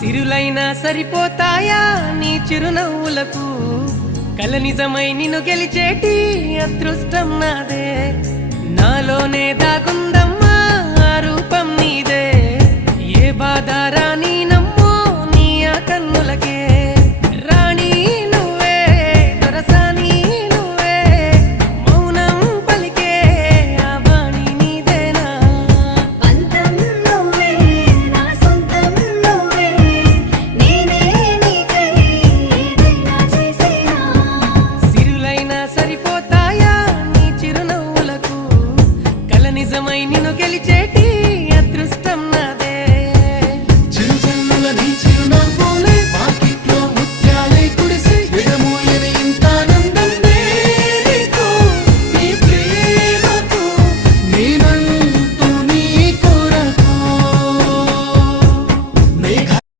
సిరులైనా సరిపోతాయా నీ చిరునవ్వులకు కల నిజమై నిన్ను గెలిచేటి అదృష్టం నాదే నాలోనే దాగుందమ్మా ఆ రూపం నీదే ఏ బాధ రాని